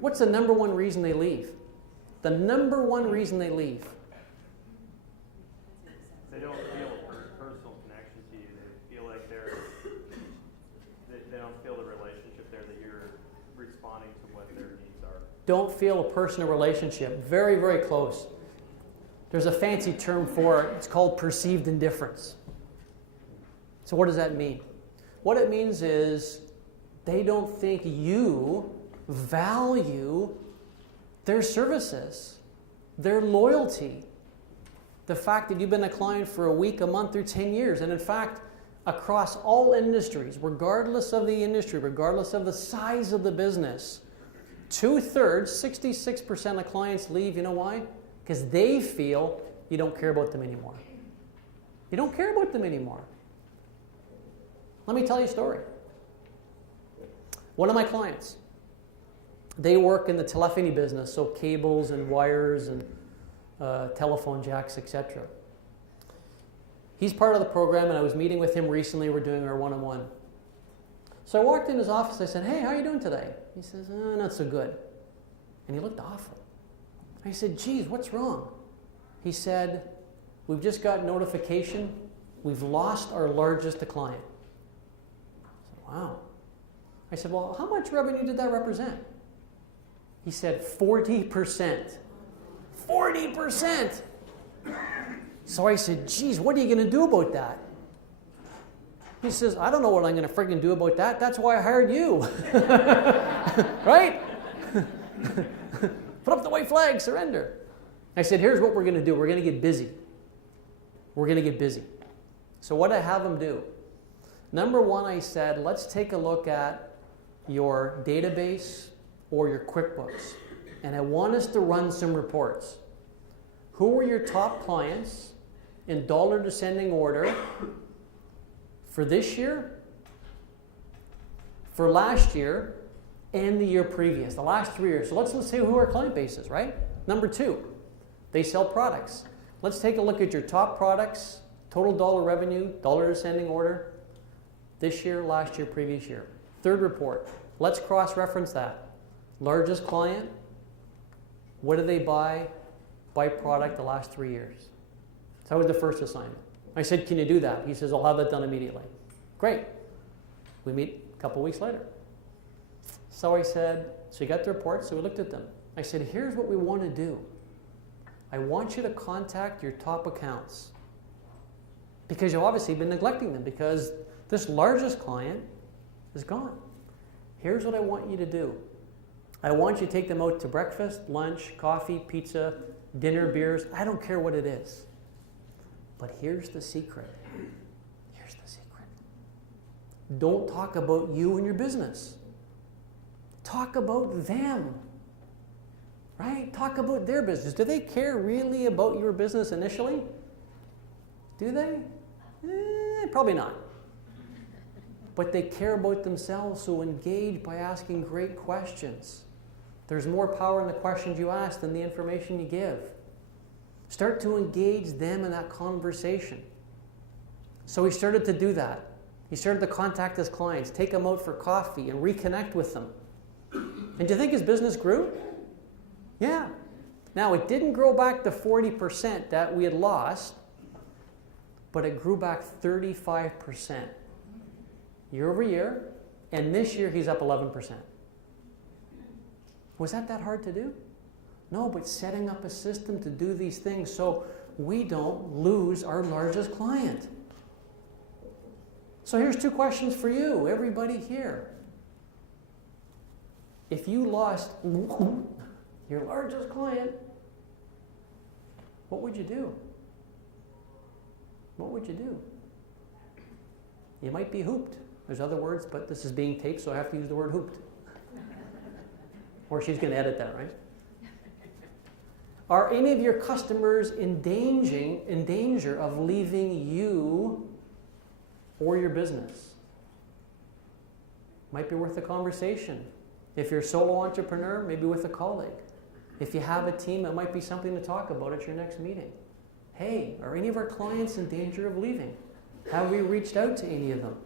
What's the number one reason they leave? The number one reason they leave. They don't feel a personal connection to you. They feel like they don't feel the relationship there, that you're responding to what their needs are. Don't feel a personal relationship. Very, very close. There's a fancy term for it. It's called perceived indifference. So what does that mean? What it means is they don't think you value their services, their loyalty, the fact that you've been a client for a week, a month, or 10 years. And in fact, across all industries, regardless of the industry, regardless of the size of the business, 2/3, 66% of clients leave. You know why? Because they feel you don't care about them anymore. You don't care about them anymore. Let me tell you a story. One of my clients, they work in the telephony business, so cables and wires and telephone jacks, etc. He's part of the program, and I was meeting with him recently. We're doing our one-on-one. So I walked in his office. I said, "Hey, how are you doing today?" He says, "Not so good." And he looked awful. I said, "Geez, what's wrong?" He said, "We've just got notification. We've lost our largest client." I said, "Wow." I said, "Well, how much revenue did that represent?" He said, 40%. 40%! So I said, "Geez, what are you going to do about that?" He says, "I don't know what I'm going to friggin' do about that. That's why I hired you." Right? Put up the white flag, surrender. I said, "Here's what we're going to do. We're going to get busy. We're going to get busy." So what did I have him do? Number one, I said, let's take a look at your database or your QuickBooks. And I want us to run some reports. Who were your top clients in dollar descending order for this year, for last year, and the year previous, the last 3 years. So let's see who our client base is, right? Number two, they sell products. Let's take a look at your top products, total dollar revenue, dollar descending order, this year, last year, previous year. Third report, let's cross-reference that. Largest client, what do they buy by product the last 3 years? So that was the first assignment. I said, "Can you do that?" He says, "I'll have that done immediately." Great. We meet a couple weeks later. So I said, "So you got the reports?" So we looked at them. I said, "Here's what we want to do. I want you to contact your top accounts, because you've obviously been neglecting them, because this largest client is gone. Here's what I want you to do. I want you to take them out to breakfast, lunch, coffee, pizza, dinner, beers. I don't care what it is. But here's the secret. Here's the secret. Don't talk about you and your business. Talk about them. Right? Talk about their business. Do they care really about your business initially? Do they? Probably not. But they care about themselves, so engage by asking great questions. There's more power in the questions you ask than the information you give. Start to engage them in that conversation. So he started to do that. He started to contact his clients, take them out for coffee, and reconnect with them. And do you think his business grew? Yeah. Now, it didn't grow back to 40% that we had lost, but it grew back 35% year over year, and this year he's up 11%. Was that hard to do? No, but setting up a system to do these things so we don't lose our largest client. So here's two questions for you, everybody here. If you lost your largest client, what would you do? What would you do? You might be hooped. There's other words, but this is being taped, so I have to use the word hooped. Or she's going to edit that, right? Are any of your customers in danger of leaving you or your business? Might be worth a conversation. If you're a solo entrepreneur, maybe with a colleague. If you have a team, it might be something to talk about at your next meeting. Hey, are any of our clients in danger of leaving? Have we reached out to any of them?